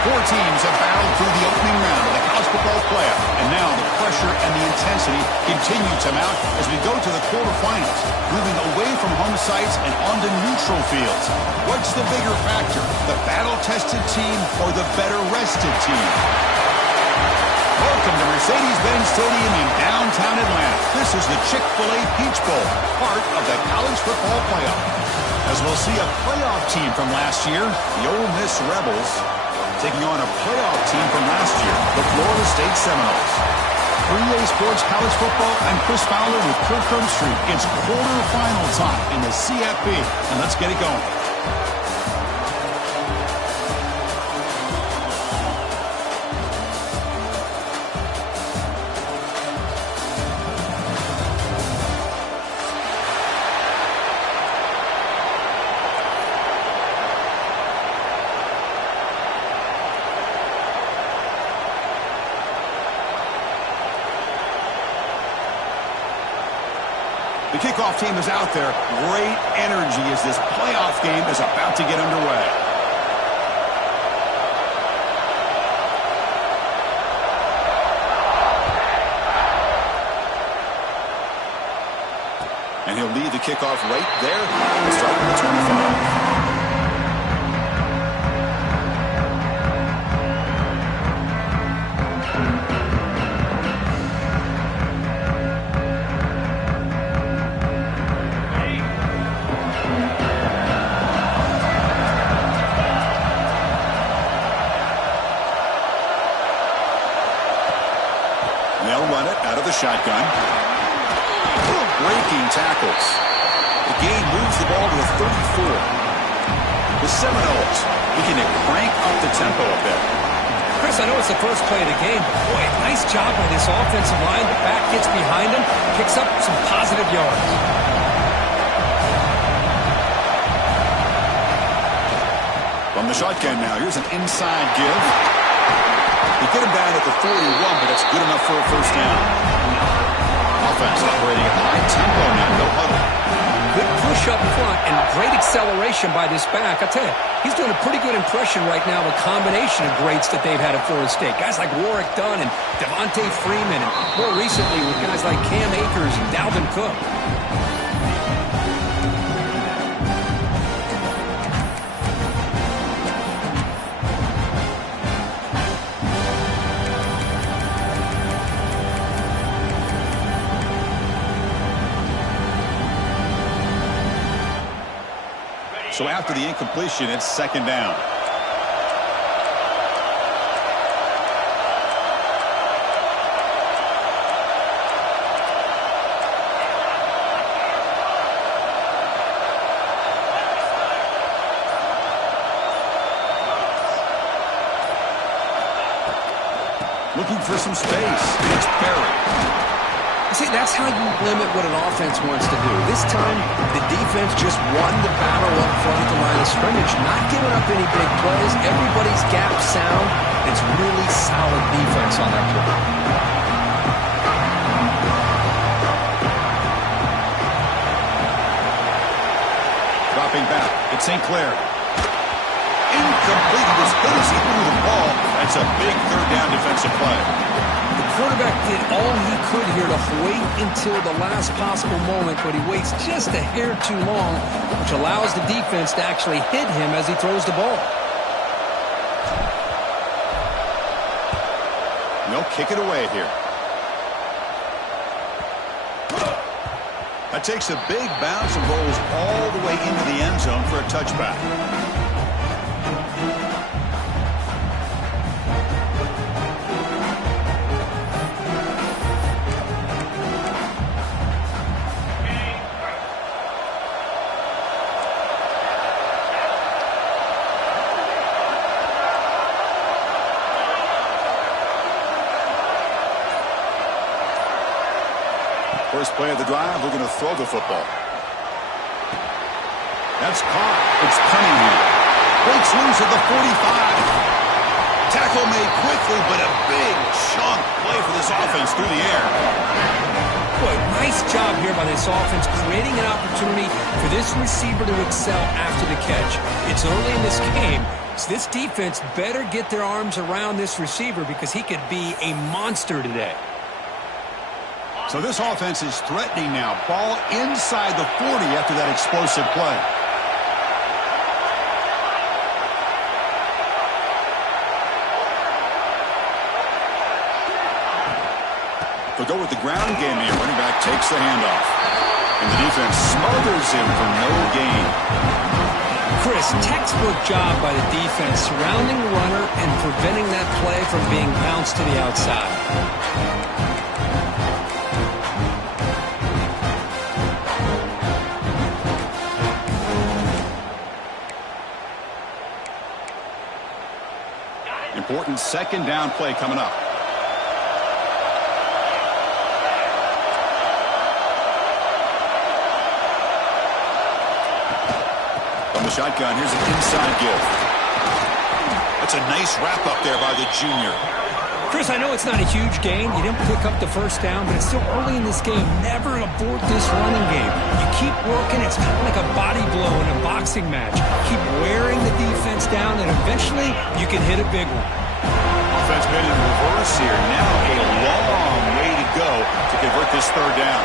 Four teams have battled through the opening round of the college football playoff, and now the pressure and the intensity continue to mount as we go to the quarterfinals, moving away from home sites and onto neutral fields. What's the bigger factor, the battle-tested team or the better-rested team? Welcome to Mercedes-Benz Stadium in downtown Atlanta. This is the Chick-fil-A Peach Bowl, part of the college football playoff. As we'll see a playoff team from last year, the Ole Miss Rebels, taking on a playoff team from last year, the Florida State Seminoles. For EA Sports College Football, I'm Chris Fowler with Kirk Herbstreit. It's quarterfinal time in the CFP, and let's get it going. The kickoff team is out there. Great energy as this playoff game is about to get underway. And he'll lead the kickoff right there, starting at the 25. They'll run it out of the shotgun. Breaking tackles. The gain moves the ball to the 34. The Seminoles looking to crank up the tempo a bit. Chris, I know it's the first play of the game, but boy, nice job by this offensive line. The back gets behind him, picks up some positive yards. From the shotgun now, here's an inside give. They get him down at the 41, but that's good enough for a first down. Offense operating at high tempo now, no huddle. Good push up front and great acceleration by this back. I tell you, he's doing a pretty good impression right now of a combination of greats that they've had at Florida State. Guys like Warwick Dunn and Devontae Freeman, and more recently with guys like Cam Akers and Dalvin Cook. So after the incompletion, it's second down. Looking for some space. It's buried. See, that's how you limit what an offense wants to do. This time, the defense just won the battle up front at the line of scrimmage, not giving up any big plays. Everybody's gap sound. It's really solid defense on that play. Dropping back. It's St. Clair. Incomplete. He was hit as he threw the ball. That's a big third down defensive play. The quarterback did all he could here to wait until the last possible moment, but he waits just a hair too long, which allows the defense to actually hit him as he throws the ball. And they'll kick it away here. That takes a big bounce and rolls all the way into the end zone for a touchback. First play of the drive, we're going to throw the football. That's caught. It's Cunningham. Breaks loose at the 45. Tackle made quickly, but a big chunk play for this offense through the air. Boy, nice job here by this offense, creating an opportunity for this receiver to excel after the catch. It's early in this game, coach, this defense better get their arms around this receiver because he could be a monster today. So this offense is threatening now. Ball inside the 40 after that explosive play. They'll go with the ground game here. Running back takes the handoff. And the defense smothers him for no gain. Chris, textbook job by the defense surrounding the runner and preventing that play from being bounced to the outside. Important second down play coming up. From the shotgun, here's an inside give. That's a nice wrap up there by the junior. Chris, I know it's not a huge gain. You didn't pick up the first down, but it's still early in this game. Never abort this running game. You keep working. It's kind of like a body blow in a boxing match. Keep wearing the defense down, and eventually you can hit a big one. Offense made in reverse here. Now a long way to go to convert this third down.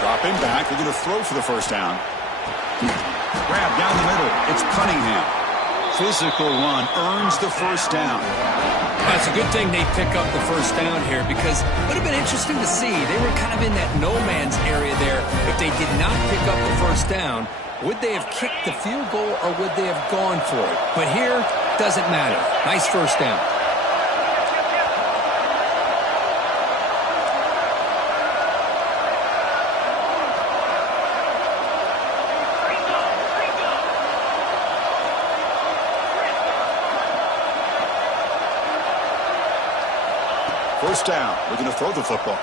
Dropping back. They're going to throw for the first down. Grab down the middle. It's Cunningham. Physical run earns the first down. It's a good thing they pick up the first down here because it would have been interesting to see. They were kind of in that no man's area there. If they did not pick up the first down, would they have kicked the field goal or would they have gone for it? But here, doesn't matter. Nice first down. First down. We're going to throw the football.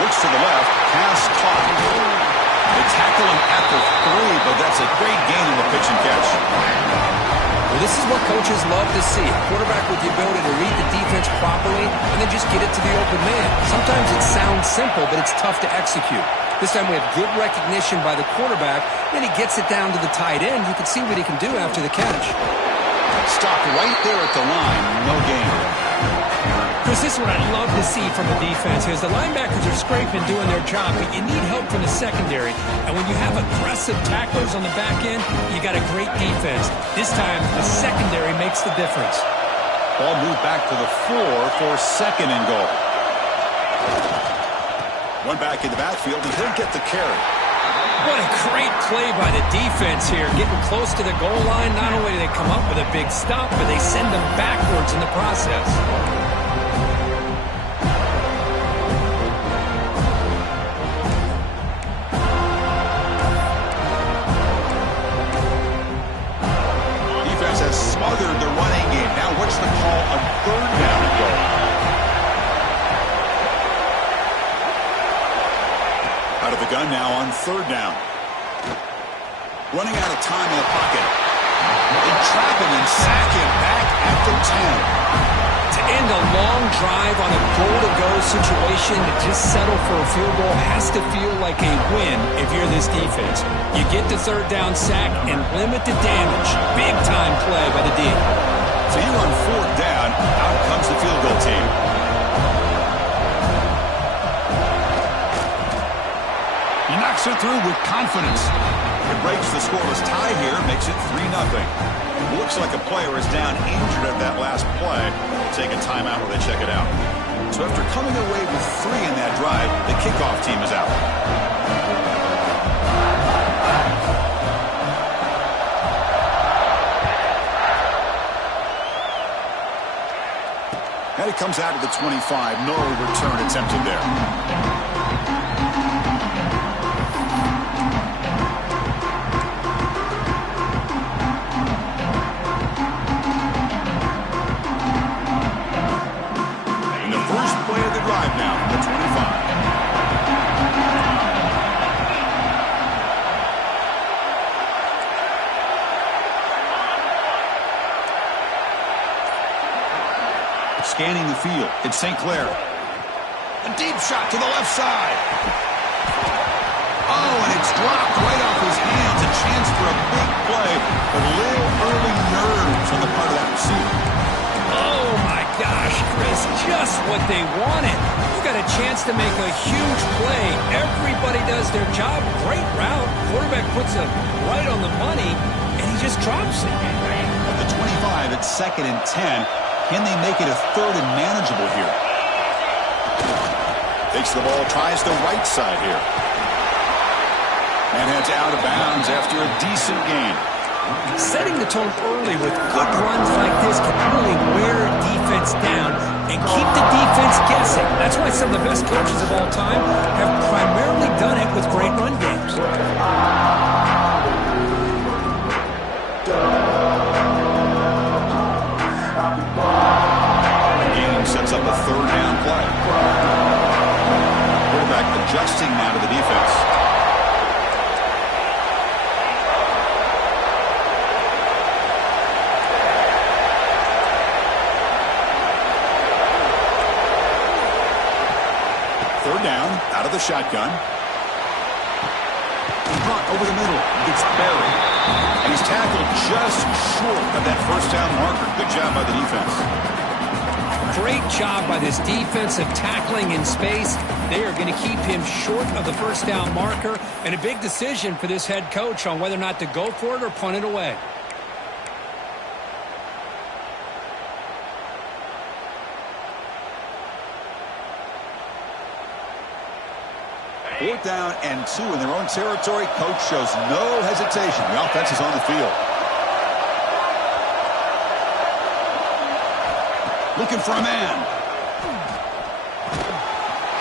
Looks to the left. Pass caught. They tackle him at the 3, but that's a great gain in the pitch and catch. Well, this is what coaches love to see. A quarterback with the ability to read the defense properly and then just get it to the open man. Sometimes it sounds simple, but it's tough to execute. This time we have good recognition by the quarterback, and he gets it down to the tight end. You can see what he can do after the catch. Stopped right there at the line. No gain. Chris, this is what I love to see from the defense is the linebackers are scraping, doing their job, but you need help from the secondary. And when you have aggressive tacklers on the back end, you got a great defense. This time, the secondary makes the difference. Ball moved back to the 4 for second and goal. One back in the backfield, and he'll get the carry. What a great play by the defense here. Getting close to the goal line, not only do they come up with a big stop, but they send them backwards in the process. Defense has smothered the running game. Now what's the call on third down and goal? Out of the gun now on third down. Running out of time in the pocket. They trap him and sack him back at the 10. To end a long drive on a goal-to-go situation, to just settle for a field goal has to feel like a win if you're this defense. You get the third down sack and limit the damage. Big-time play by the D. So here on fourth down, out comes the field goal team. He knocks it through with confidence. It breaks the scoreless tie here, makes it 3-0. Looks like a player is down injured at that last play. They'll take a timeout while they check it out. So after coming away with 3 in that drive, the kickoff team is out. And it comes out of the 25. No return attempted there. Scanning the field. It's St. Clair. A deep shot to the left side. Oh, and it's dropped right off his hands. A chance for a big play, but a little early nerves on the part of that receiver. Oh, my gosh, Chris, just what they wanted. You got a chance to make a huge play. Everybody does their job. Great route. Quarterback puts it right on the money, and he just drops it. At the 25, it's 2nd and 10. Can they make it a 3rd and manageable here? Takes the ball, tries the right side here. And heads out of bounds after a decent gain. Setting the tone early with good runs like this can really wear a defense down and keep the defense guessing. That's why some of the best coaches of all time have primarily done it with great run games. The game sets up a 3rd down play. Quarterback adjusting now to the defense. Down, out of the shotgun. Hunt over the middle. It's buried. And he's tackled just short of that 1st down marker. Good job by the defense. Great job by this defensive tackling in space. They are going to keep him short of the 1st down marker. And a big decision for this head coach on whether or not to go for it or punt it away. Fourth down and 2 in their own territory. Coach shows no hesitation. The offense is on the field. Looking for a man.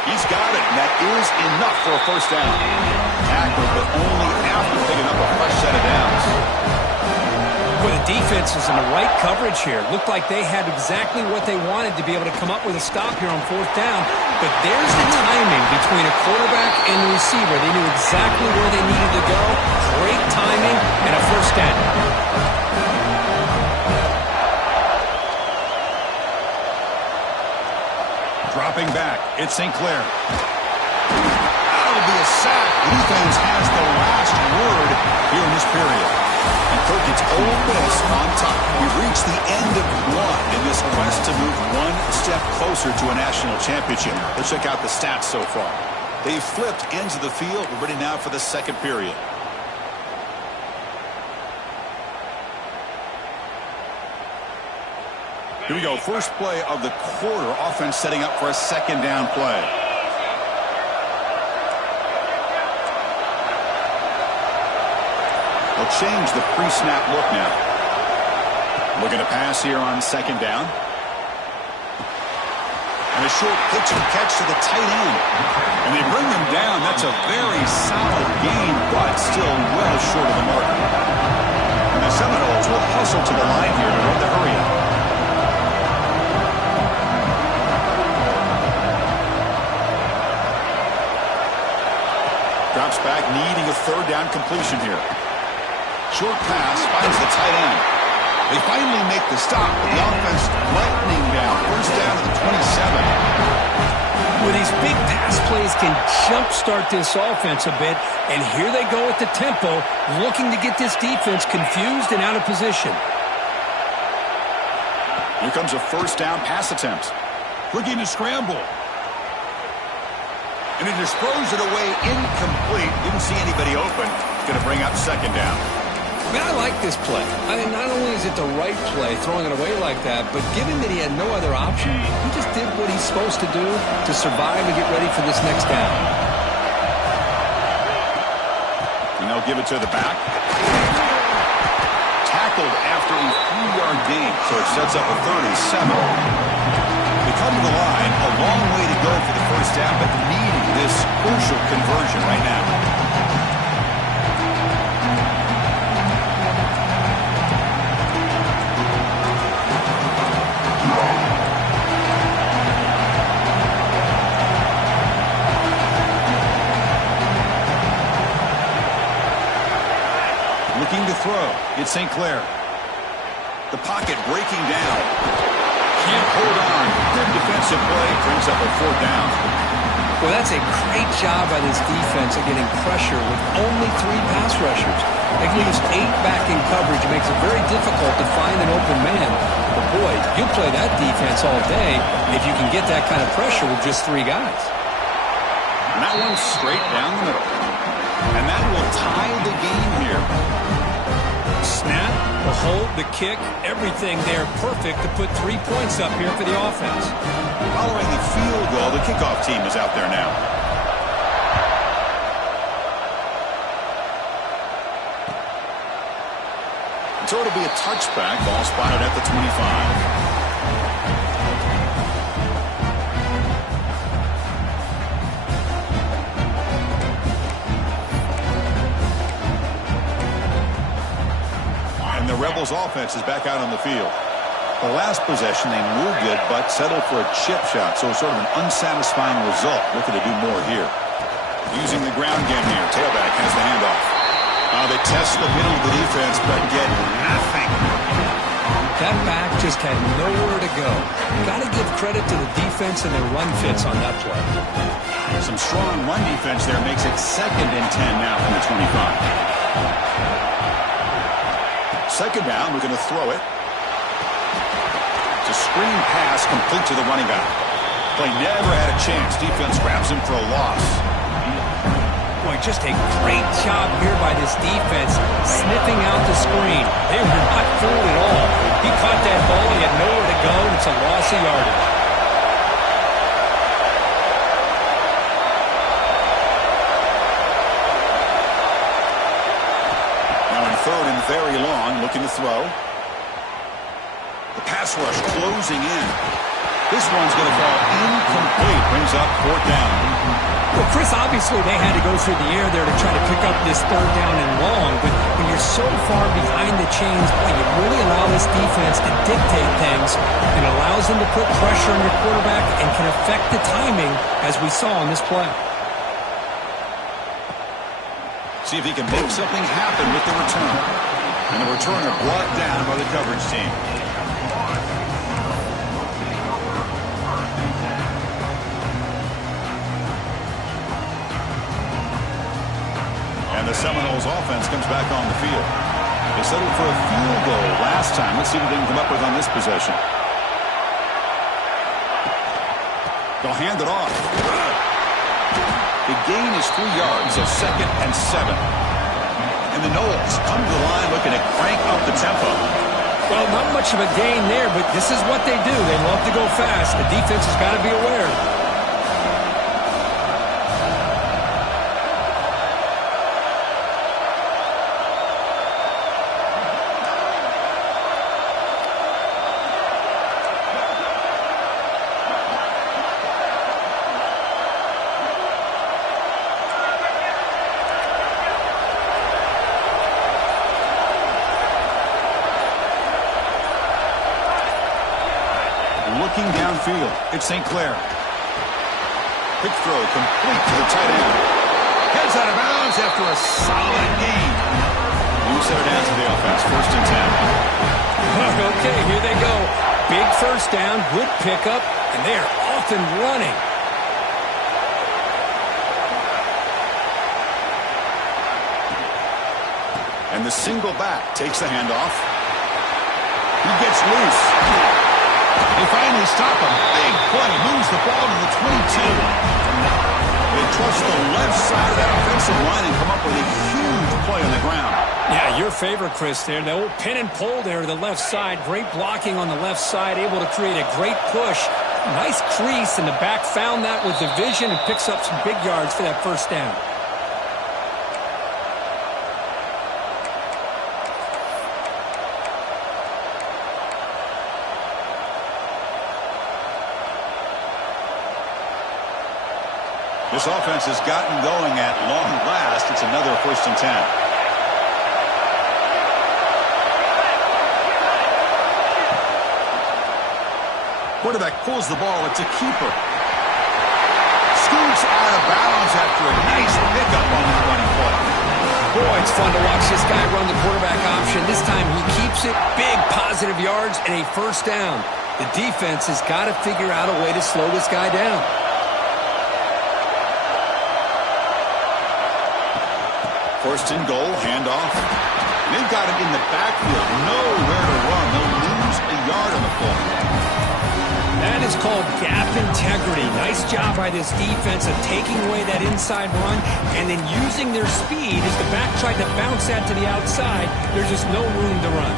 He's got it. That is enough for a 1st down. Tackled, but only after picking up a fresh set of downs. Well, the defense is in the right coverage here. Looked like they had exactly what they wanted to be able to come up with a stop here on 4th down. But there's the timing between a quarterback and the receiver. They knew exactly where they needed to go. Great timing and a 1st down. Dropping back, it's St. Clair. That'll be a sack. Defense has the last word here in this period. And Kirk, it's Ole Miss on top. We've reached the end of one in this quest to move one step closer to a national championship. Let's check out the stats so far. They've flipped ends of the field. We're ready now for the 2nd period. Here we go. First play of the quarter. Offense setting up for a 2nd down play. They'll change the pre-snap look now. Looking to pass here on 2nd down. And a short pitch and catch to the tight end. And they bring him down. That's a very solid gain, but still well short of the mark. And the Seminoles will hustle to the line here to run the hurry up. Drops back, needing a 3rd down completion here. Short pass, finds the tight end. They finally make the stop, but the offense lightning down. 1st down to the 27. Well, these big pass plays can jumpstart this offense a bit, and here they go at the tempo, looking to get this defense confused and out of position. Here comes a 1st down pass attempt. Looking to scramble. And he just throws it away incomplete. Didn't see anybody open. Going to bring up 2nd down. I mean, I like this play. I mean, not only is it the right play, throwing it away like that, but given that he had no other option, he just did what he's supposed to do to survive and get ready for this next down. And they'll give it to the back. Tackled after a 3-yard gain, so it sets up a 37. They come to the line, a long way to go for the 1st down, but needing this crucial conversion right now. Looking to throw. It's St. Clair. The pocket breaking down. Can't hold on. Good defensive play. Brings up a 4th down. Well, that's a great job by this defense of getting pressure with only 3 pass rushers. They've used 8 back in coverage. It makes it very difficult to find an open man. But, boy, you'll play that defense all day if you can get that kind of pressure with just 3 guys. And that one's straight down the middle. And that will tie the game here. Snap, the hold, the kick, everything there perfect to put 3 points up here for the offense. Following the field goal, the kickoff team is out there now. So it'll be a touchback, ball spotted at the 25. The Rebels offense is back out on the field. The last possession, they moved it, but settled for a chip shot, so sort of an unsatisfying result. Looking to do more here. Using the ground game here. Tailback has the handoff. They test the middle of the defense, but get nothing. That back just had nowhere to go. Got to give credit to the defense and their run fits on that play. Some strong run defense there makes it 2nd and 10 now from the 25. Second down, we're going to throw it. It's a screen pass complete to the running back. Play never had a chance. Defense grabs him for a loss. Boy, just a great job here by this defense, sniffing out the screen. They were not fooled at all. He caught that ball. He had nowhere to go, and it's a loss of yardage. Third and very long, looking to throw. The pass rush closing in. This one's going to fall incomplete. Brings up 4th down. Well, Chris, obviously they had to go through the air there to try to pick up this 3rd down and long, but when you're so far behind the chains, boy, you really allow this defense to dictate things. It allows them to put pressure on your quarterback and can affect the timing, as we saw on this play. See if he can make something happen with the return. And the returner brought down by the coverage team. And the Seminoles offense comes back on the field. They settled for a field goal last time. Let's see what they can come up with on this possession. They'll hand it off. The gain is 3 yards, so 2nd and 7. And the Noles come to the line looking to crank up the tempo. Well, not much of a gain there, but this is what they do. They love to go fast. The defense has got to be aware. Looking downfield, it's St. Clair. Quick throw, complete to the tight end. Heads out of bounds after a solid gain. We'll set it down to the offense, 1st and 10. Okay, here they go. Big 1st down, good pickup, and they are off and running. And the single back takes the handoff. He gets loose. They finally stop him. Big play. Moves the ball to the 22. They trust the left side of that offensive line and come up with a huge play on the ground. Yeah, your favorite, Chris, there. The old pin and pull there to the left side. Great blocking on the left side. Able to create a great push. Nice crease, and the back found that with the vision and picks up some big yards for that 1st down. This offense has gotten going at long last. It's another 1st and 10. Quarterback pulls the ball. It's a keeper. Scoops out of bounds after a nice pickup on that running play. Boy, it's fun to watch this guy run the quarterback option. This time he keeps it. Big positive yards and a 1st down. The defense has got to figure out a way to slow this guy down. First and goal, handoff. They've got it in the backfield. Nowhere to run. They'll lose a yard on the play. That is called gap integrity. Nice job by this defense of taking away that inside run and then using their speed as the back tried to bounce that to the outside. There's just no room to run.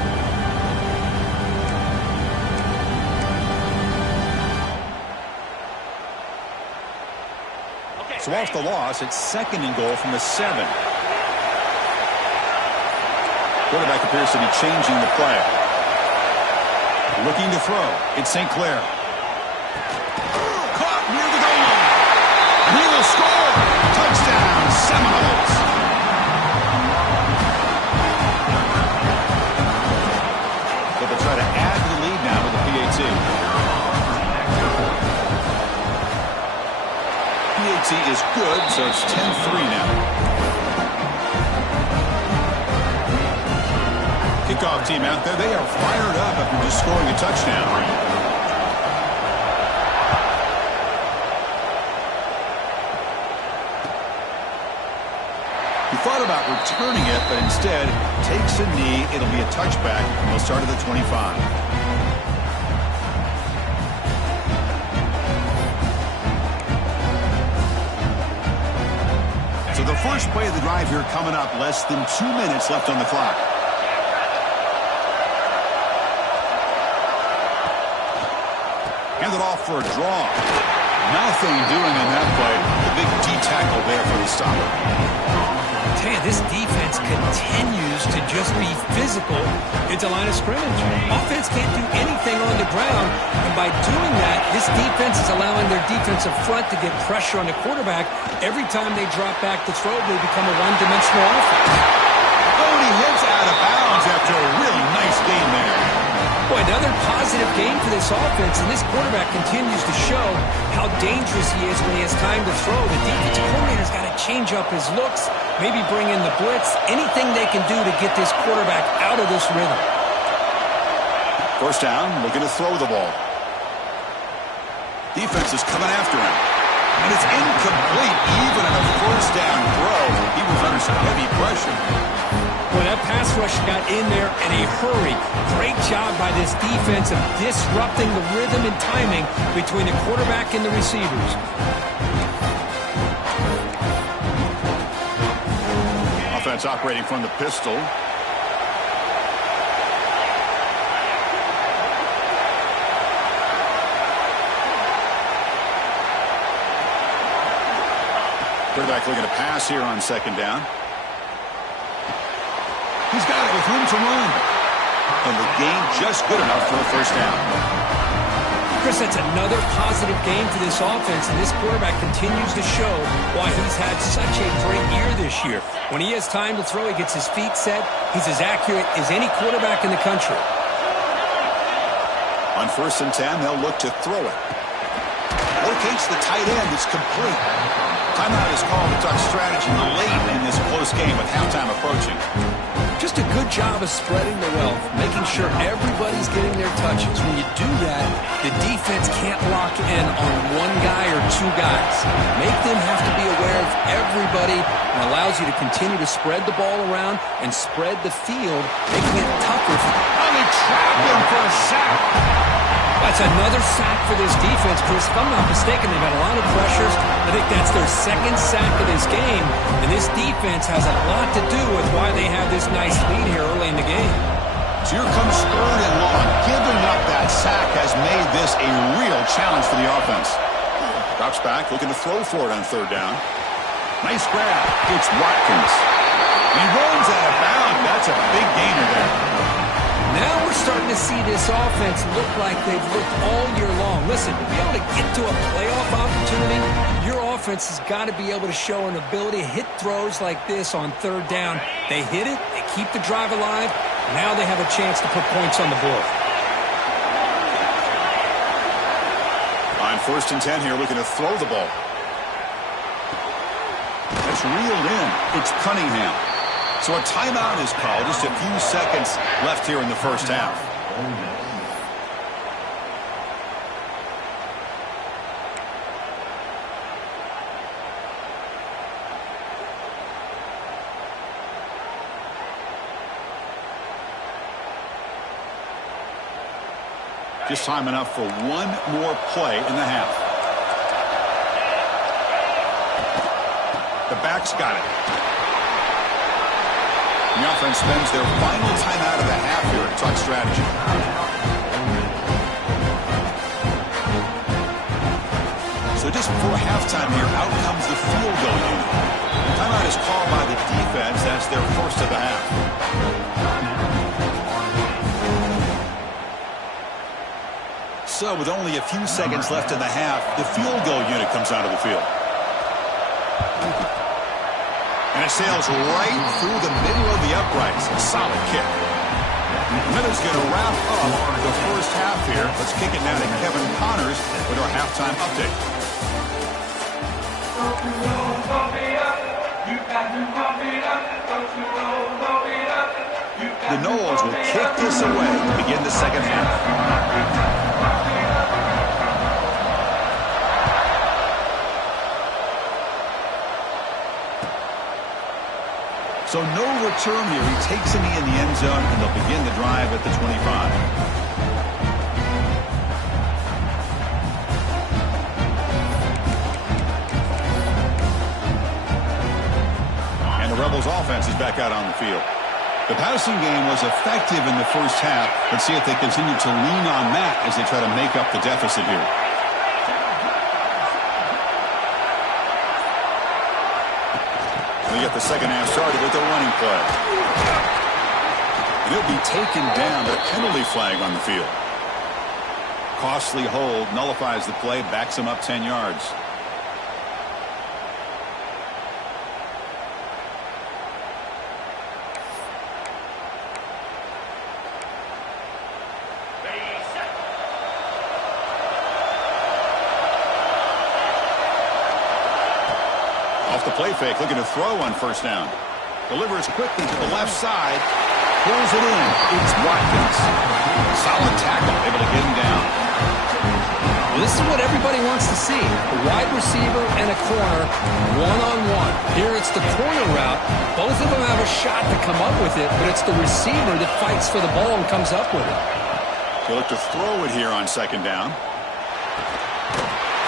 So off the loss, it's second and goal from the 7. Quarterback appears to be changing the play. Looking to throw. It's St. Clair. Caught near the goal line. And he will score. Touchdown, Seminoles. But they'll try to add to the lead now with the PAT. PAT is good, so it's 10-3 now. Kickoff team out there. They are fired up after just scoring a touchdown. He thought about returning it, but instead takes a knee. It'll be a touchback. They'll start at the 25. So the first play of the drive here coming up. Less than 2 minutes left on the clock. Hand it off for a draw. Nothing doing on that play. The big D tackle there for the stopper. I tell you, this defense continues to just be physical into line of scrimmage. Offense can't do anything on the ground, and by doing that, this defense is allowing their defensive front to get pressure on the quarterback. Every time they drop back to throw, they become a one-dimensional offense. Oh, and he hits out of bounds after a really nice game there. Boy, another positive game for this offense, and this quarterback continues to show how dangerous he is when he has time to throw. The defensive coordinator's got to change up his looks, maybe bring in the blitz, anything they can do to get this quarterback out of this rhythm. First down, looking to throw the ball. Defense is coming after him. And it's incomplete, even on a first down throw. He was under some heavy pressure. Well, that pass rush got in there in a hurry. Great job by this defense of disrupting the rhythm and timing between the quarterback and the receivers. Offense operating from the pistol. Quarterback looking to pass here on second down. He's got it with room to run. And the gain just good enough for a first down. Chris, that's another positive game for this offense, and this quarterback continues to show why he's had such a great year this year. When he has time to throw, he gets his feet set. He's as accurate as any quarterback in the country. On first and 10, they'll look to throw it. Locates the tight end. It's complete. Timeout is called to talk strategy late in this close game with halftime approaching. Just a good job of spreading the wealth, making sure everybody's getting their touches. When you do that, the defense can't lock in on one guy or two guys. Make them have to be aware of everybody, and allows you to continue to spread the ball around and spread the field, making it tougher. Oh, they trapped him for a sack. That's another sack for this defense, Chris. If I'm not mistaken, they've had a lot of pressures. I think that's their second sack of this game. And this defense has a lot to do with why they have this nice lead here early in the game. So here comes third and long. Giving up that sack has made this a real challenge for the offense. Drops back, looking to throw for it on third down. Nice grab. It's Watkins. He runs out of bounds. That's a big gainer there. Now we're starting to see this offense look like they've looked all year long. Listen, to be able to get to a playoff opportunity, your offense has got to be able to show an ability to hit throws like this on third down. They hit it, they keep the drive alive. Now they have a chance to put points on the board. On first and 10 here, looking to throw the ball. That's reeled in. It's Cunningham. So a timeout is called. Just a few seconds left here in the first half. Just time enough for one more play in the half. The back's got it. The offense spends their final timeout of the half here to talk strategy. So just before halftime here, out comes the field goal unit. The timeout is called by the defense. That's their first of the half. So with only a few seconds left in the half, the field goal unit comes out of the field. And it sails right through the middle of the uprights. A solid kick. And that is going to wrap up the first half here. Let's kick it now to Kevin Connors with our halftime update. The Noles will kick this away to begin the second half. So no return here. He takes a knee in the end zone, and they'll begin the drive at the 25. And the Rebels offense is back out on the field. The passing game was effective in the first half. Let's see if they continue to lean on that as they try to make up the deficit here. We get the second half started with a running play. And he'll be taken down, but a penalty flag on the field. Costly hold, nullifies the play, backs him up 10 yards. Off the play fake, looking to throw on first down. Delivers quickly to the left side. Pulls it in. It's Watkins. Solid tackle, able to get him down. Well, this is what everybody wants to see. A wide receiver and a corner, one-on-one. Here it's the corner route. Both of them have a shot to come up with it, but it's the receiver that fights for the ball and comes up with it. He'll look to throw it here on second down.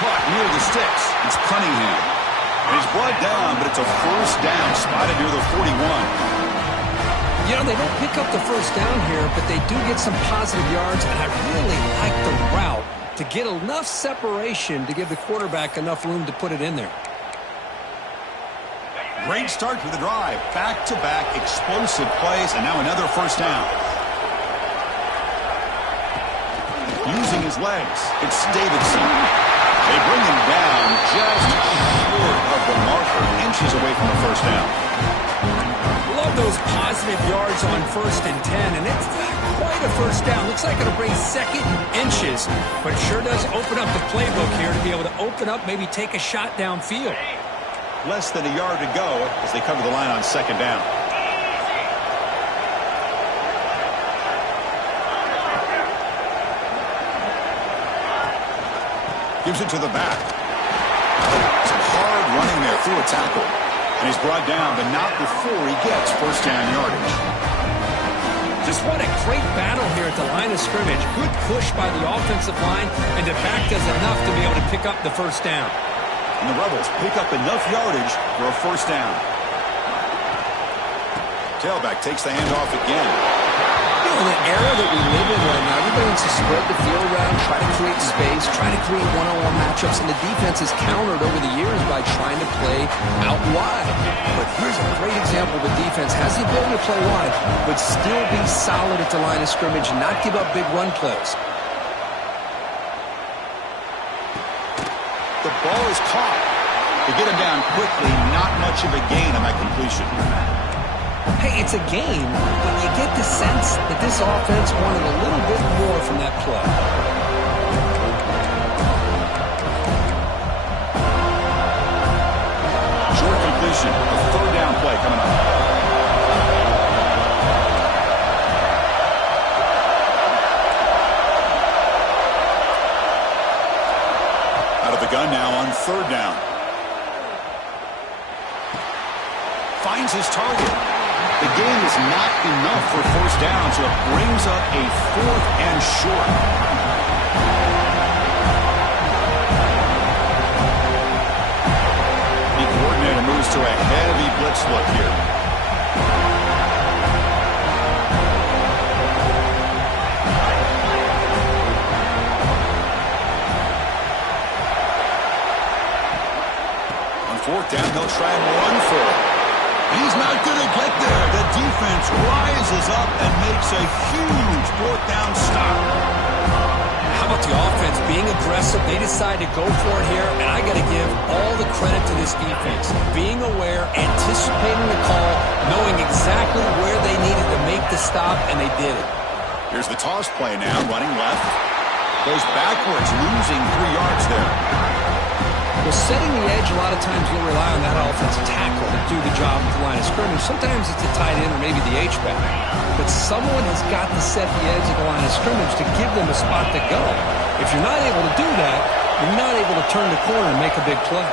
Caught near the sticks. It's Cunningham. And he's brought down, but it's a first down, spotted near the 41. You know, they don't pick up the first down here, but they do get some positive yards, and I really like the route to get enough separation to give the quarterback enough room to put it in there. Great start to the drive. Back-to-back explosive plays, and now another first down. Using his legs, it's Davidson. They bring him down just short of the marker, inches away from the first down. Love those positive yards on 1st and 10, and it's not quite a first down. Looks like it'll bring second and inches, but it sure does open up the playbook here to be able to open up, maybe take a shot downfield. Less than a yard to go as they cover the line on second down. Gives it to the back. It's hard running there through a tackle. And he's brought down, but not before he gets first down yardage. Just what a great battle here at the line of scrimmage. Good push by the offensive line, and the back does enough to be able to pick up the first down. And the Rebels pick up enough yardage for a first down. Tailback takes the handoff again. In the era that we live in right now, everybody wants to spread the field around, try to create space, try to create one-on-one matchups, and the defense has countered over the years by trying to play out wide. But here's a great example of a defense has the ability to play wide, but still be solid at the line of scrimmage and not give up big run plays. The ball is caught. They get him down quickly, not much of a gain on that completion. Hey, it's a game, but you get the sense that this offense wanted a little bit more from that play. Short completion, a third down play coming up. Out of the gun now on third down. Finds his target. The game is not enough for first down, so it brings up a 4th and short. Moves to a heavy blitz look here. On fourth down, they'll try and run for it. He's not going to get there. The defense rises up and makes a huge fourth down stop. How about the offense being aggressive? They decide to go for it here, and I got to give all the credit to this defense. Being aware, anticipating the call, knowing exactly where they needed to make the stop, and they did it. Here's the toss play now, running left. Goes backwards, losing 3 yards there. Well, setting the edge, a lot of times you'll rely on that offensive tackle to do the job at the line of scrimmage. Sometimes it's a tight end or maybe the H-back. But someone has got to set the edge of the line of scrimmage to give them a spot to go. If you're not able to do that, you're not able to turn the corner and make a big play.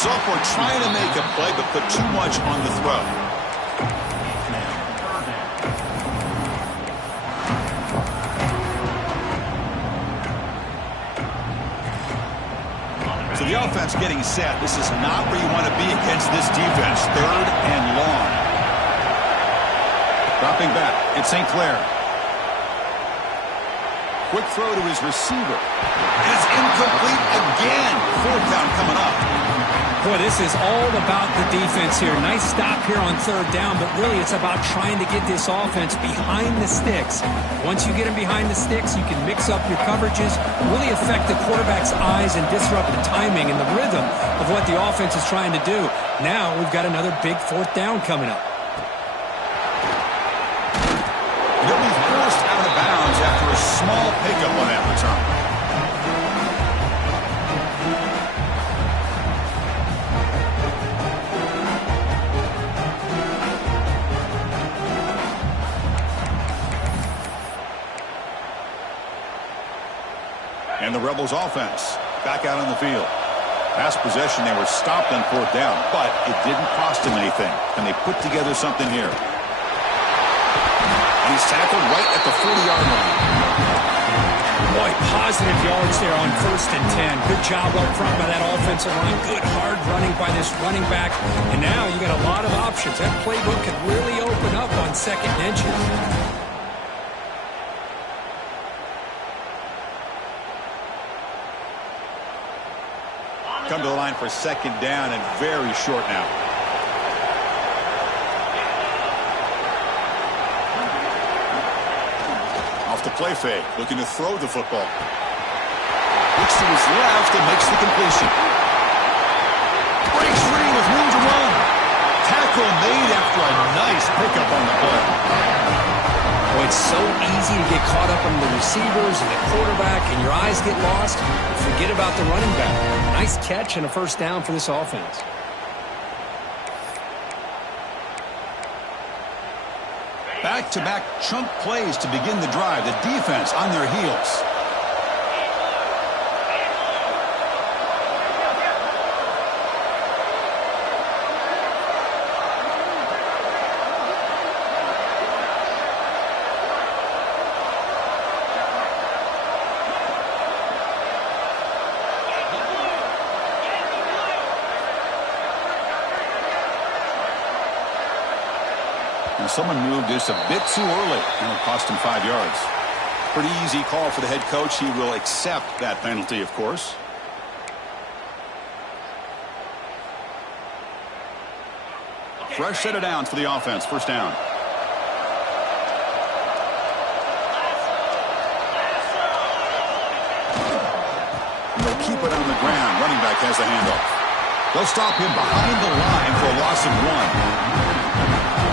Sophomore trying to make a play, but put too much on the throw. So the offense getting set. This is not where you want to be against this defense. 3rd and long. Dropping back. It's St. Clair. Quick throw to his receiver. And it's incomplete again. 4th down coming up. Boy, this is all about the defense here. Nice stop here on 3rd down, but really it's about trying to get this offense behind the sticks. Once you get them behind the sticks, you can mix up your coverages, really affect the quarterback's eyes and disrupt the timing and the rhythm of what the offense is trying to do. Now we've got another big 4th down coming up. He'll be forced out of bounds after a small pickup on that return. And the Rebels offense back out on the field. Past possession, they were stopped on 4th down, but it didn't cost them anything. And they put together something here. And he's tackled right at the 40-yard line. Boy, positive yards there on 1st and 10. Good job up front by that offensive line. Good hard running by this running back. And now you got a lot of options. That playbook could really open up on 2nd and inches. Come to the line for 2nd down and very short now. Off the play fake, looking to throw the football. Looks to his left and makes the completion. Breaks free with room to run. Tackle made after a nice pickup on the play. Boy, it's so easy to get caught up on the receivers and the quarterback, and your eyes get lost. Forget about the running back. Nice catch and a 1st down for this offense. Back-to-back chunk plays to begin the drive. The defense on their heels. And someone moved this a bit too early, and it cost him 5 yards. Pretty easy call for the head coach. He will accept that penalty, of course. Fresh set of downs for the offense. 1st down. And they'll keep it on the ground. Running back has the handoff. They'll stop him behind the line for a loss of 1.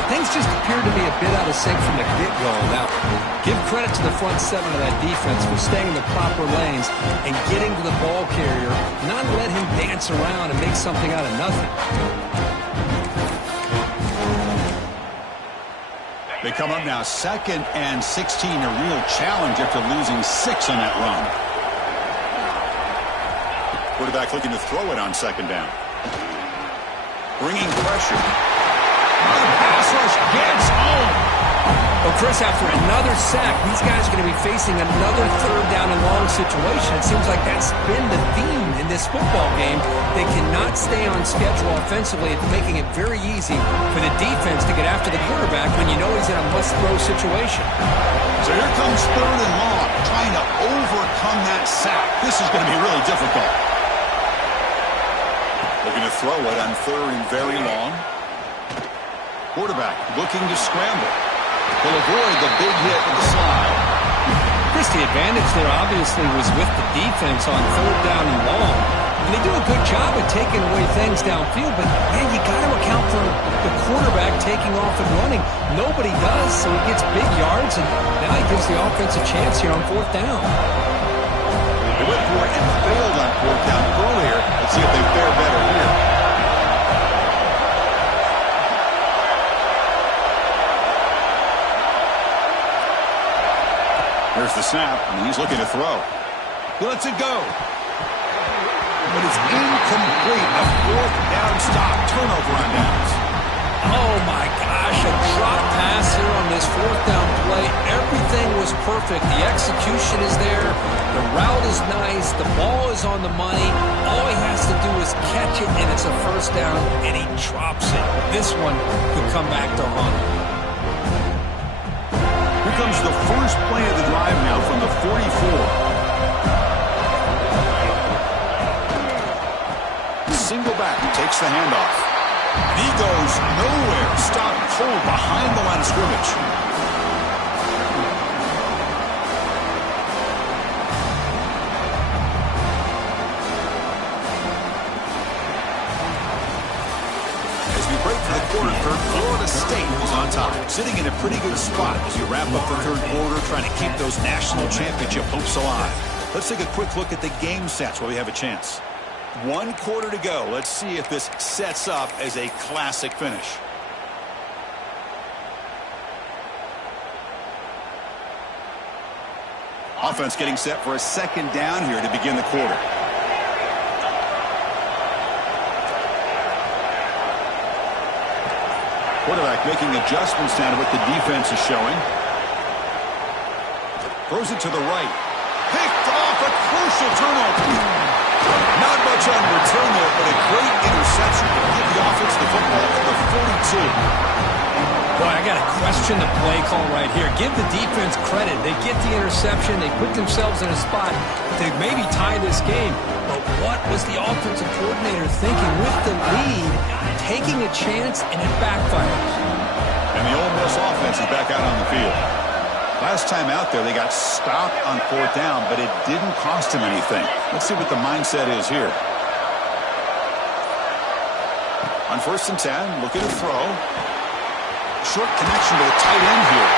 Things just appeared to be a bit out of sync from the get-go on that one. Give credit to the front 7 of that defense for staying in the proper lanes and getting to the ball carrier, not let him dance around and make something out of nothing. They come up now 2nd and 16, a real challenge after losing 6 on that run. Quarterback looking to throw it on 2nd down. Bringing pressure. The pass rush gets home. Well, Chris, after another sack, these guys are going to be facing another third down and long situation. It seems like that's been the theme in this football game. They cannot stay on schedule offensively. It's making it very easy for the defense to get after the quarterback when you know he's in a must-throw situation. So here comes third and long, trying to overcome that sack. This is going to be really difficult. Looking to throw it on third and very long. Quarterback looking to scramble. He'll avoid the big hit with the slide. Chris, the advantage there obviously was with the defense on third down and long. And they do a good job of taking away things downfield, but, man, you got to account for the quarterback taking off and running. Nobody does, so he gets big yards, and now he gives the offense a chance here on fourth down. They went for it and failed on fourth down earlier. Let's see if they fare better here. Here's the snap, and he's looking to throw. He lets it go. But it's incomplete. A fourth down stop. Turnover on downs. Oh, my gosh. A drop pass here on this fourth down play. Everything was perfect. The execution is there. The route is nice. The ball is on the money. All he has to do is catch it, and it's a first down, and he drops it. This one could come back to haunt him. Here comes the first play of the drive now from the 44. Single back, takes the handoff. And he goes nowhere. Stopped cold behind the line of scrimmage. As we break for the quarter, Florida State is on top, sitting in a pretty good spot as you wrap up the third quarter, trying to keep those national championship hopes alive. Let's take a quick look at the game stats while we have a chance. 1 quarter to go. Let's see if this sets up as a classic finish. Offense getting set for a second down here to begin the quarter. Quarterback making adjustments now to what the defense is showing. Throws it to the right. Picked off, a crucial turnover. Not much on return there, but a great interception to give the offense the football at the 42. Boy, I got to question the play call right here. Give the defense credit. They get the interception. They put themselves in a spot to maybe tie this game. But what was the offensive coordinator thinking with the lead, taking a chance, and it backfires? And the Ole Miss offense is back out on the field. Last time out there, they got stopped on fourth down, but it didn't cost them anything. Let's see what the mindset is here. On 1st and 10, looking to throw. Short connection to the tight end here.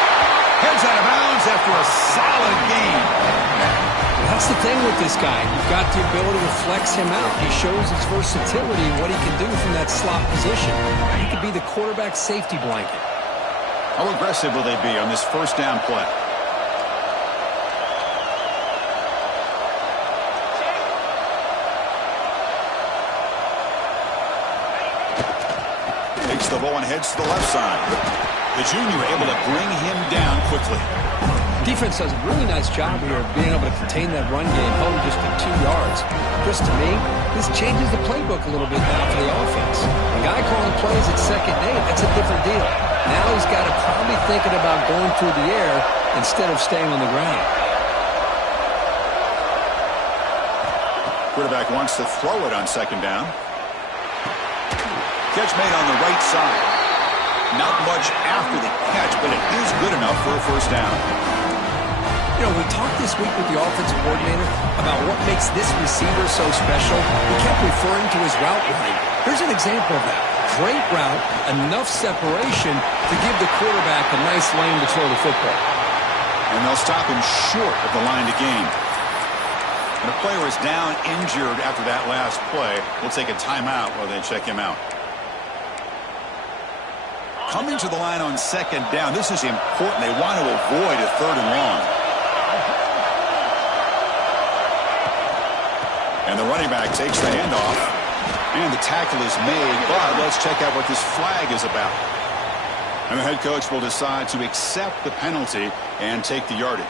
Heads out of bounds after a solid gain. That's the thing with this guy. You've got the ability to flex him out. He shows his versatility and what he can do from that slot position. He could be the quarterback safety blanket. How aggressive will they be on this first down play? Takes the ball and heads to the left side. The junior able to bring him down quickly. Defense does a really nice job here of being able to contain that run game, holding just to 2 yards. Chris, to me, this changes the playbook a little bit now for the offense. The guy calling plays at 2nd and 8, that's a different deal. Now he's got to probably thinking about going through the air instead of staying on the ground. Quarterback wants to throw it on 2nd down. Catch made on the right side. Not much after the catch, but it is good enough for a first down. You know, we talked this week with the offensive coordinator about what makes this receiver so special. He kept referring to his route running. Here's an example of that. Great route, enough separation to give the quarterback a nice lane to throw the football. And they'll stop him short of the line to gain. And a player is down injured after that last play. We'll take a timeout while they check him out. Coming to the line on 2nd down. This is important. They want to avoid a 3rd and long. And the running back takes the handoff. And the tackle is made, but let's check out what this flag is about. And the head coach will decide to accept the penalty and take the yardage.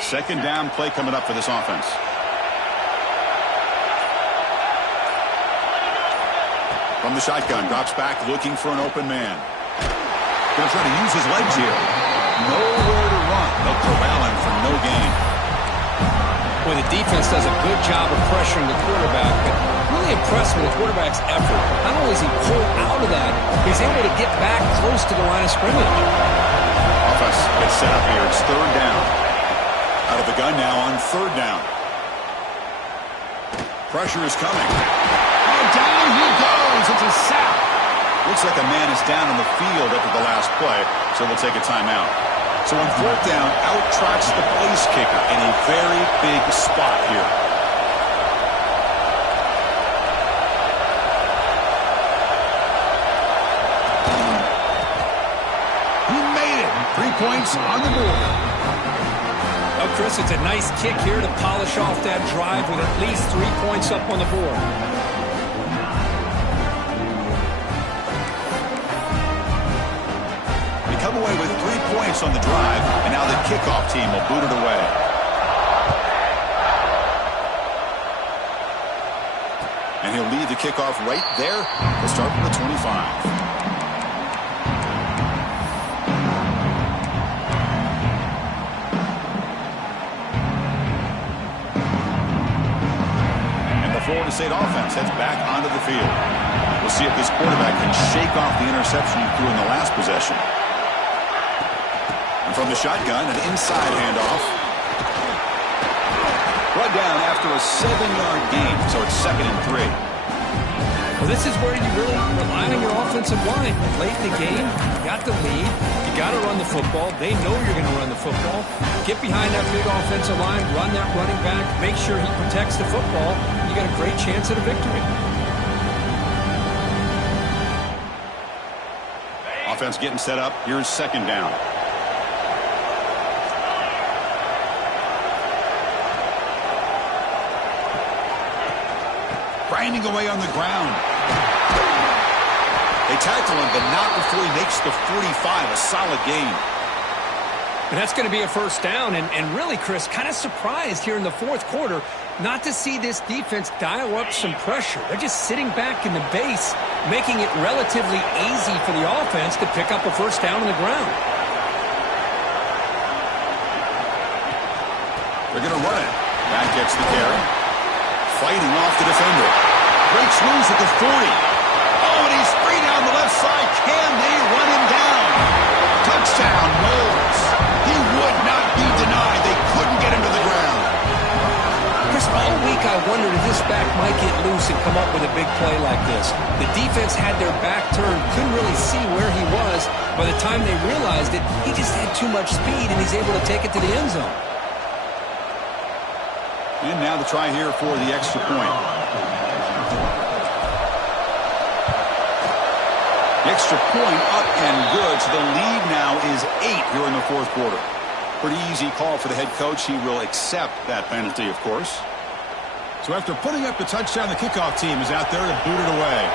Second down play coming up for this offense. From the shotgun, drops back looking for an open man. Going to try to use his legs here. Nowhere to run. They'll corral him for no gain. Well, the defense does a good job of pressuring the quarterback, but really impressed with the quarterback's effort. Not only is he pulled out of that, he's able to get back close to the line of scrimmage. Offense gets set up here. It's third down. Out of the gun now on third down. Pressure is coming. Oh, down he goes. It's a sack. Looks like a man is down on the field after the last play, so we'll take a timeout. So on fourth down, out trots the place kicker in a very big spot here. He made it. 3 points on the board. Oh, Chris, it's a nice kick here to polish off that drive with at least 3 points up on the board. They come away with 3 points on the drive, and now the kickoff team will boot it away. And he'll lead the kickoff right there. We'll start from the 25. Florida State offense heads back onto the field. We'll see if this quarterback can shake off the interception he threw in the last possession. And from the shotgun, an inside handoff. Brought down after a 7-yard gain, so it's 2nd and 3. Well, this is where you really rely on your offensive line. Late in the game, you got the lead. You got to run the football. They know you're going to run the football. Get behind that big offensive line, run that running back, make sure he protects the football. You got a great chance at a victory. Offense getting set up. Here's second down. Grinding away on the ground. They tackle him, but not before he makes the 45. A solid gain. And that's going to be a first down. And really, Chris, kind of surprised here in the fourth quarter not to see this defense dial up some pressure. They're just sitting back in the base, making it relatively easy for the offense to pick up a first down on the ground. They're going to run it. That gets the carry. Fighting off the defender. Breaks loose at the 40. Oh, and he's free down the left side. Can they run him down? Touchdown, Knowles. He would not be denied. They couldn't get him to the ground. Chris, all week I wondered if this back might get loose and come up with a big play like this. The defense had their back turned, couldn't really see where he was. By the time they realized it, he just had too much speed, and he's able to take it to the end zone. And now the try here for the extra point. The extra point up and good, so the lead now is 8 here in the fourth quarter. Pretty easy call for the head coach. He will accept that penalty, of course. So after putting up the touchdown, the kickoff team is out there to boot it away.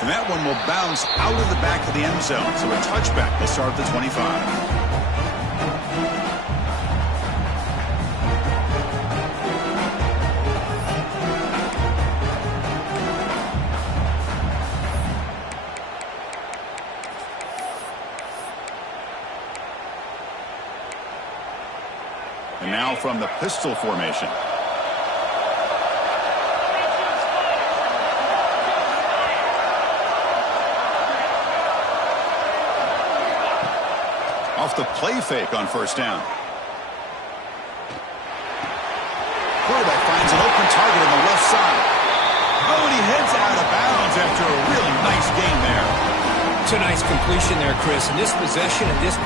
And that one will bounce out of the back of the end zone. So a touchback will start at the 25. And now from the pistol formation. Off the play fake on first down. Quarterback finds an open target on the left side. Oh, and he heads out of bounds after a really nice game there. It's a nice completion there, Chris. In this possession, at this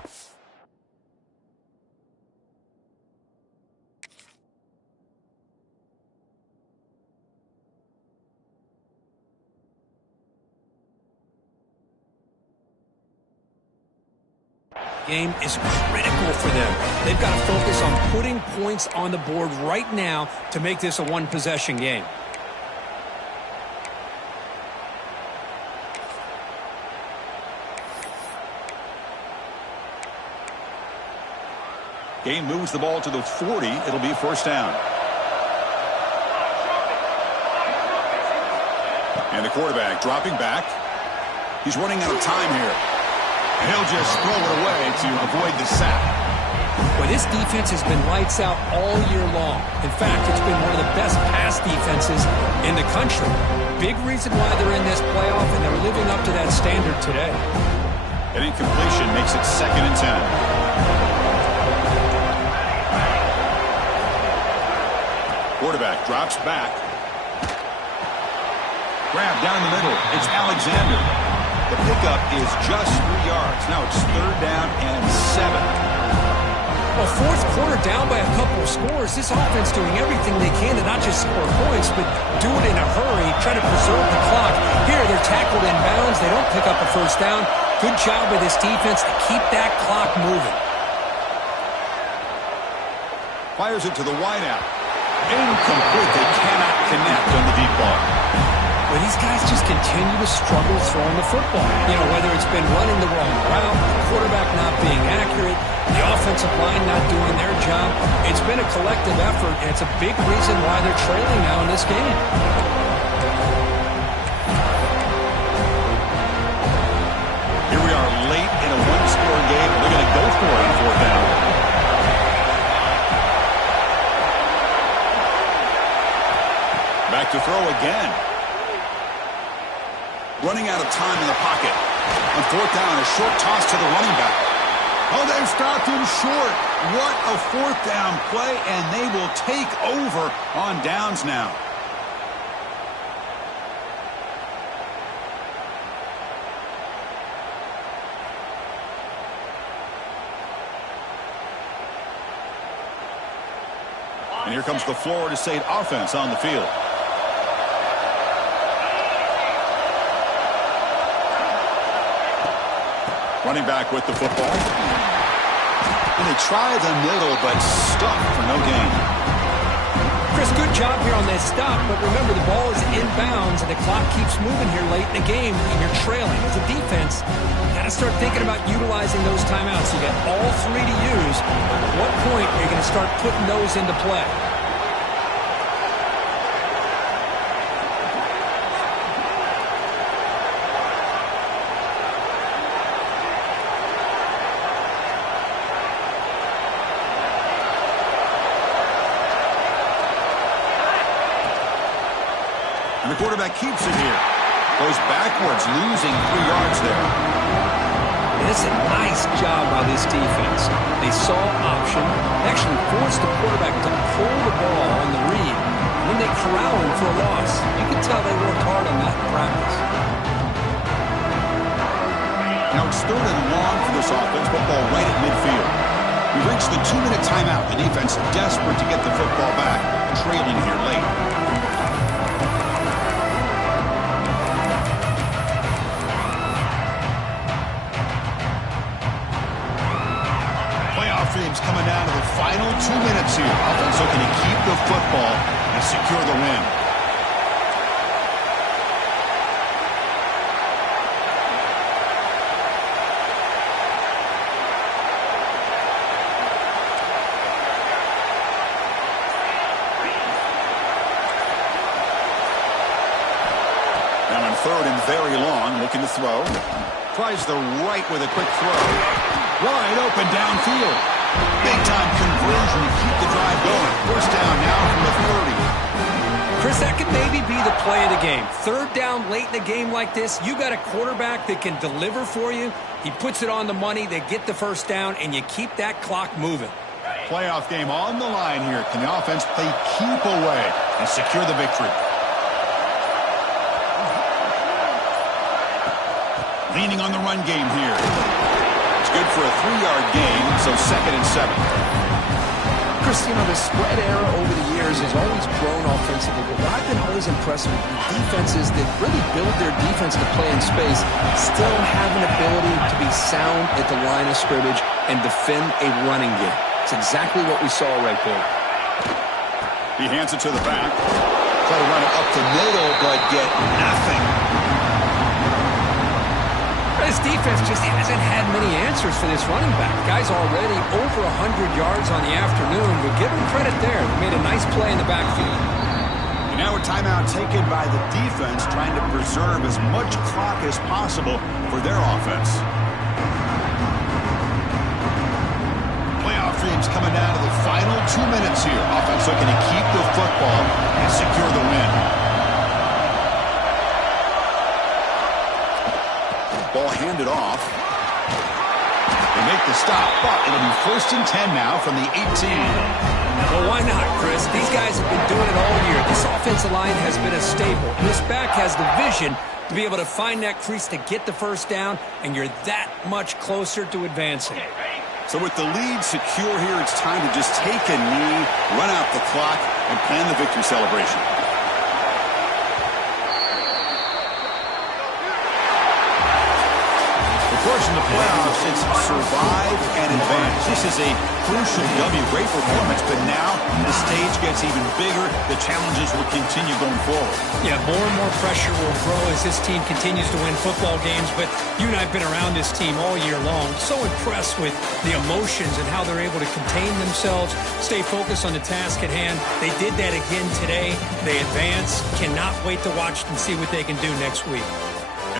Game is critical for them. They've got to focus on putting points on the board right now to make this a one-possession game. Game moves the ball to the 40. It'll be first down. And the quarterback dropping back. He's running out of time here. He'll just throw it away to avoid the sack. Well, this defense has been lights out all year long. In fact, it's been one of the best pass defenses in the country. Big reason why they're in this playoff, and they're living up to that standard today. An incompletion makes it 2nd and 10. Quarterback drops back. Grab down the middle. It's Alexander. The pickup is just 3 yards. Now it's 3rd down and 7. Well, 4th quarter down by a couple of scores. This offense doing everything they can to not just score points, but do it in a hurry, try to preserve the clock. Here, they're tackled in bounds. They don't pick up a first down. Good job by this defense to keep that clock moving. Fires it to the wideout. Incomplete. They cannot connect on the deep ball. Well, these guys just continue to struggle throwing the football. You know, whether it's been running the wrong route, the quarterback not being accurate, the offensive line not doing their job. It's been a collective effort, and it's a big reason why they're trailing now in this game. Here we are late in a one-score game. They're going to go for it on 4th down. Back to throw again. Running out of time in the pocket. On 4th down, a short toss to the running back. Oh, they've stopped him short. What a 4th down play, and they will take over on downs now. And here comes the Florida State offense on the field. Running back with the football. And they try the middle, but stuck for no gain. Chris, good job here on this stop, but remember the ball is inbounds and the clock keeps moving here late in the game and you're trailing. As a defense, you got to start thinking about utilizing those timeouts. You got all 3 to use. At what point are you going to start putting those into play? And the quarterback keeps it here. Goes backwards, losing 3 yards there. This is a nice job by this defense. They saw option, actually forced the quarterback to pull the ball on the read, and then they corral him for a loss. You can tell they worked hard on that in practice. Now it's 3rd and long for this offense. Football right at midfield. We've reached the 2-minute timeout. The defense desperate to get the football back, trailing here late. Games coming down to the final 2 minutes here. Offense looking to keep the football and secure the win. Now on 3rd and very long, looking to throw. Tries the right with a quick throw. Wide open downfield. Big-time conversion to keep the drive going. First down now from the 30. Chris, that could maybe be the play of the game. 3rd down late in a game like this, you got a quarterback that can deliver for you. He puts it on the money, they get the first down, and you keep that clock moving. Playoff game on the line here. Can the offense play keep away and secure the victory? Leaning on the run game here. Good for a 3-yard gain, so 2nd and 7. Chris, you know, the spread era over the years has always grown offensively, but what I've been always impressed with defenses that really build their defense to play in space still have an ability to be sound at the line of scrimmage and defend a running game. It's exactly what we saw right there. He hands it to the back. Try to run it up the middle, but get nothing. This defense just hasn't had many answers for this running back. Guy's already over 100 yards on the afternoon, but give him credit there. They made a nice play in the backfield. And now a timeout taken by the defense, trying to preserve as much clock as possible for their offense. Playoff dreams coming down to the final 2 minutes here. Offense looking to keep the football and secure the win. Ball handed off. They make the stop, but it'll be 1st and 10 now from the 18. Well, why not, Chris? These guys have been doing it all year. This offensive line has been a staple, and this back has the vision to be able to find that crease to get the first down, and you're that much closer to advancing. So with the lead secure here, it's time to just take a knee, run out the clock, and plan the victory celebration. Of course, in the playoffs, it's survive and advance. This is a crucial W. Great performance, but now the stage gets even bigger. The challenges will continue going forward. Yeah, more and more pressure will grow as this team continues to win football games, but you and I have been around this team all year long. So impressed with the emotions and how they're able to contain themselves, stay focused on the task at hand. They did that again today. They advance. Cannot wait to watch and see what they can do next week.